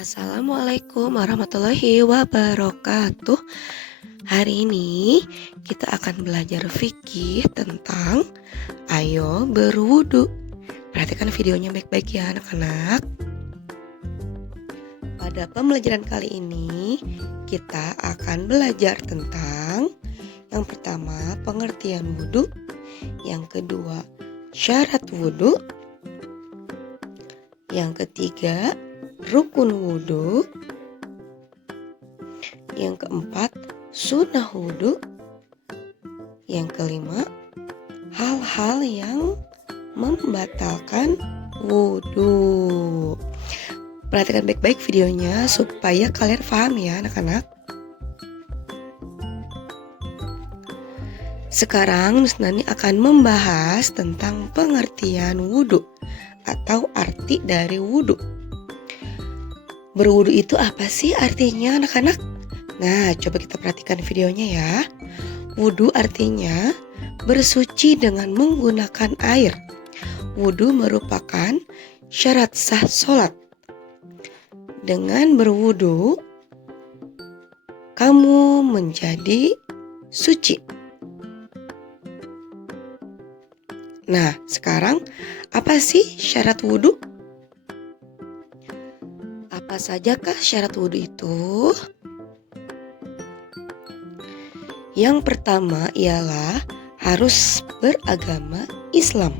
Assalamualaikum warahmatullahi wabarakatuh. Hari ini kita akan belajar fikih tentang ayo berwudu. Perhatikan videonya baik-baik ya anak-anak. Pada pembelajaran kali ini kita akan belajar tentang yang pertama pengertian wudu, yang kedua syarat wudu, yang ketiga rukun wudu, yang keempat sunnah wudu, yang kelima hal-hal yang membatalkan wudu. Perhatikan baik-baik videonya supaya kalian paham ya anak-anak. Sekarang Miss Nani akan membahas tentang pengertian wudu atau arti dari wudu. Berwudu itu apa sih artinya anak-anak? Nah, coba kita perhatikan videonya ya. Wudu artinya bersuci dengan menggunakan air. Wudu merupakan syarat sah sholat. Dengan berwudu, kamu menjadi suci. Nah, sekarang apa sih syarat wudu? Apa sajakah syarat wudu itu? Yang pertama ialah harus beragama Islam.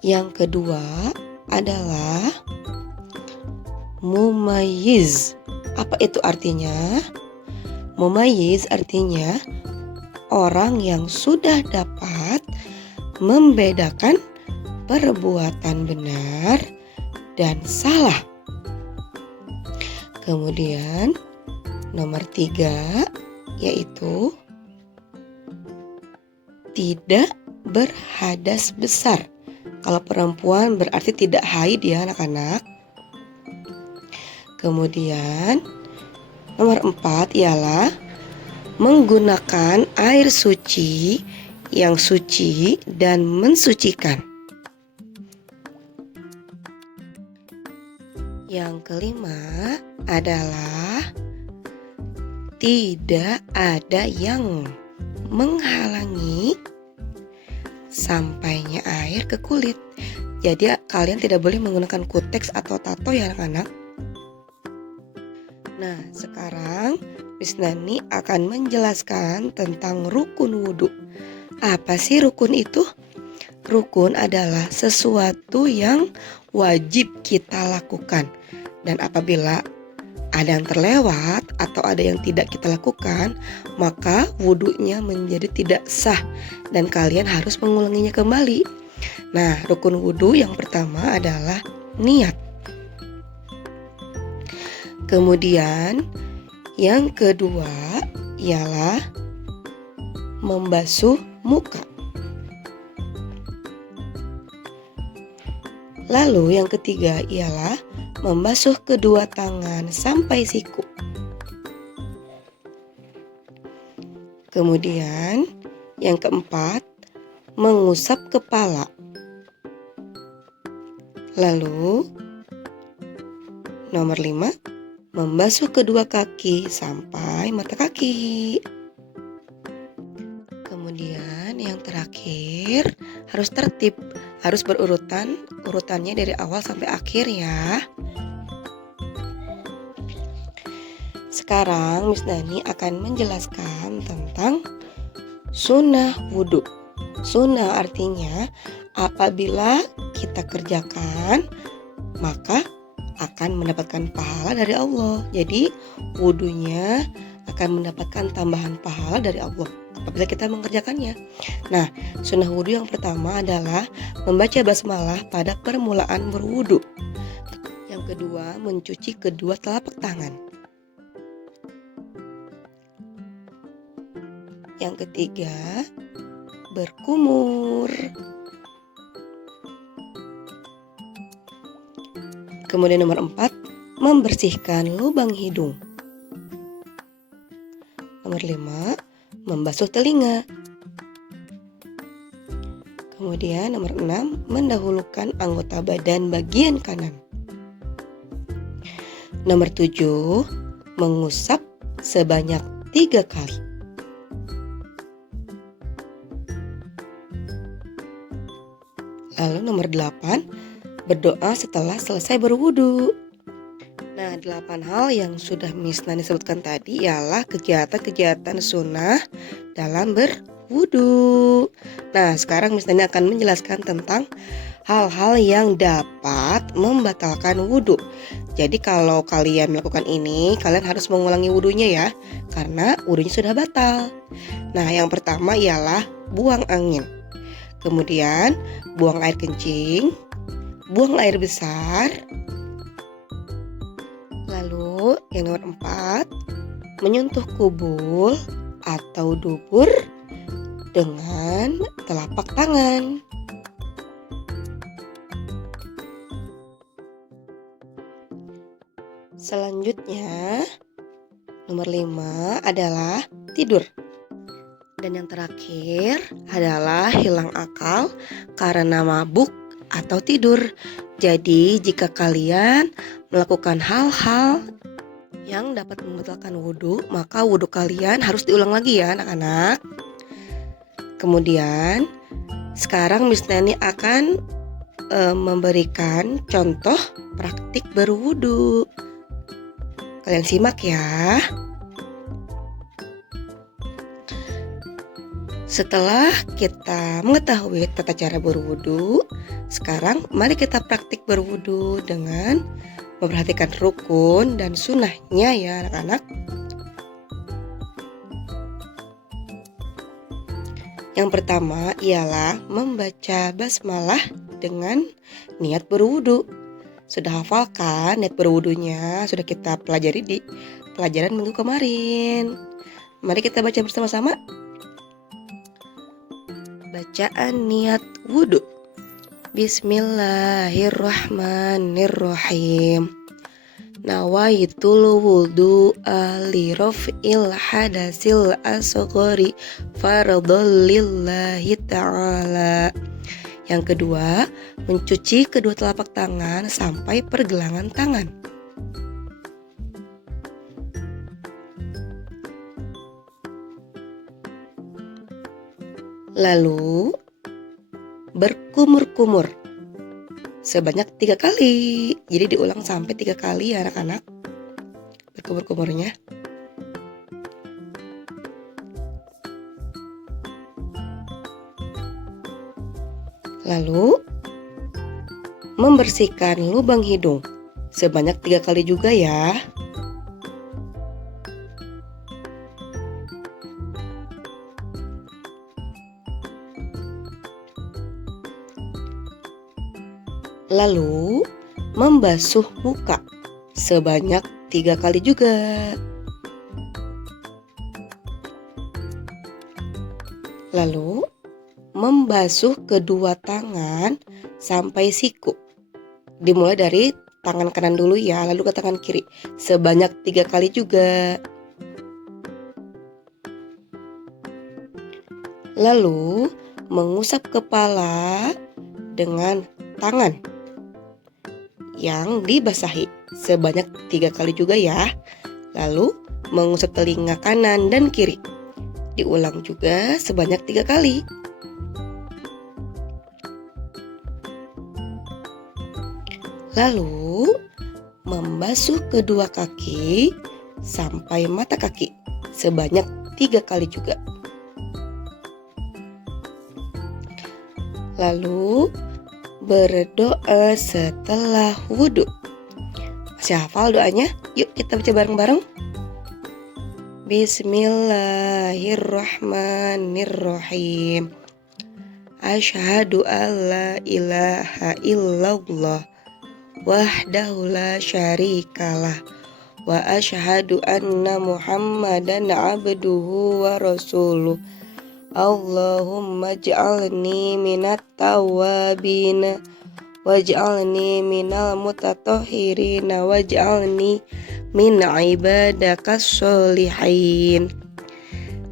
Yang kedua adalah mumayyiz. Apa itu artinya? Mumayyiz artinya orang yang sudah dapat membedakan perbuatan benar dan salah. Kemudian nomor 3 yaitu tidak berhadas besar. Kalau perempuan berarti tidak haid ya anak-anak. Kemudian nomor 4 ialah menggunakan air suci yang suci dan mensucikan. Yang kelima adalah tidak ada yang menghalangi sampainya air ke kulit. Jadi kalian tidak boleh menggunakan kuteks atau tato ya anak-anak. Nah, sekarang Miss Nani akan menjelaskan tentang rukun wudu. Apa sih rukun itu? Rukun adalah sesuatu yang wajib kita lakukan. Dan apabila ada yang terlewat atau ada yang tidak kita lakukan, maka wudunya menjadi tidak sah dan kalian harus mengulanginya kembali. Nah, rukun wudu yang pertama adalah niat. Kemudian yang kedua ialah membasuh muka. Lalu yang ketiga ialah membasuh kedua tangan sampai siku. Kemudian yang keempat mengusap kepala. Lalu nomor 5 membasuh kedua kaki sampai mata kaki. Kemudian yang terakhir harus tertib, harus berurutan, urutannya dari awal sampai akhir ya. Sekarang Miss Nani akan menjelaskan tentang sunnah wudu. Sunnah artinya apabila kita kerjakan maka akan mendapatkan pahala dari Allah. Jadi wudunya akan mendapatkan tambahan pahala dari Allah apabila kita mengerjakannya. Nah, sunnah wudu yang pertama adalah membaca basmalah pada permulaan berwudu. Yang kedua, mencuci kedua telapak tangan. Yang ketiga, berkumur. Kemudian nomor 4, membersihkan lubang hidung. Nomor 5, membasuh telinga. Kemudian nomor 6, mendahulukan anggota badan bagian kanan. Nomor 7, mengusap sebanyak 3 kali. Lalu nomor 8, berdoa setelah selesai berwudu. Nah, 8 hal yang sudah Miss Nani sebutkan tadi ialah kegiatan-kegiatan sunnah dalam berwudu. Nah, sekarang Miss Nani akan menjelaskan tentang hal-hal yang dapat membatalkan wudu. Jadi kalau kalian melakukan ini, kalian harus mengulangi wudunya ya, karena wudunya sudah batal. Nah, yang pertama ialah buang angin. Kemudian buang air kencing, buang air besar. Lalu yang nomor 4, menyentuh kubul atau dubur dengan telapak tangan. Selanjutnya, nomor 5 adalah tidur. Dan yang terakhir adalah hilang akal karena mabuk atau tidur. Jadi jika kalian melakukan hal-hal yang dapat membatalkan wudhu, maka wudhu kalian harus diulang lagi ya anak-anak. Kemudian sekarang Miss Nani akan memberikan contoh praktik berwudhu. Kalian simak ya. Setelah kita mengetahui tata cara berwudu, sekarang mari kita praktik berwudu dengan memperhatikan rukun dan sunnahnya ya anak-anak. Yang pertama ialah membaca basmalah dengan niat berwudu. Sudah hafal kan niat berwudunya? Sudah kita pelajari di pelajaran minggu kemarin. Mari kita baca bersama-sama. Bacaan niat wudu. Bismillahirrahmanirrahim. Nawaitul wudu'a li raf'il hadasil asghari fardhon lillahi ta'ala. Yang kedua, mencuci kedua telapak tangan sampai pergelangan tangan. Lalu berkumur-kumur sebanyak 3 kali. Jadi diulang sampai 3 kali ya anak-anak berkumur-kumurnya. Lalu membersihkan lubang hidung sebanyak 3 kali juga ya. Lalu membasuh muka sebanyak 3 kali juga. Lalu membasuh kedua tangan sampai siku. Dimulai dari tangan kanan dulu ya, lalu ke tangan kiri sebanyak 3 kali juga. Lalu mengusap kepala dengan tangan yang dibasahi sebanyak 3 kali juga ya. Lalu mengusap telinga kanan dan kiri. Diulang juga sebanyak 3 kali. Lalu membasuh kedua kaki sampai mata kaki sebanyak 3 kali juga. Lalu berdoa setelah wudhu. Masih hafal doanya? Yuk kita baca bareng-bareng. Bismillahirrahmanirrahim. Asyhadu alla ilaha illallah wahdahu la syarikalah wa asyhadu anna Muhammadan abduhu wa rasuluh. Allahumma ij'alni minat tawabin waj'alni minal mutatahhirin waj'alni min ibadakas sholihin.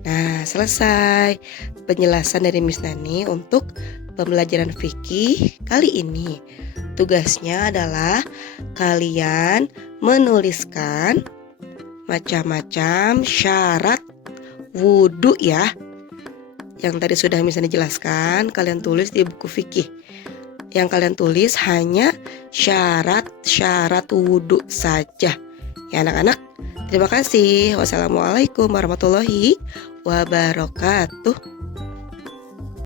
Nah, selesai penjelasan dari Miss Nani untuk pembelajaran fikih kali ini. Tugasnya adalah kalian menuliskan macam-macam syarat wudhu ya. Yang tadi sudah misalnya dijelaskan, kalian tulis di buku fikih. Yang kalian tulis hanya syarat-syarat wudhu saja. Ya anak-anak, terima kasih. Wassalamualaikum warahmatullahi wabarakatuh.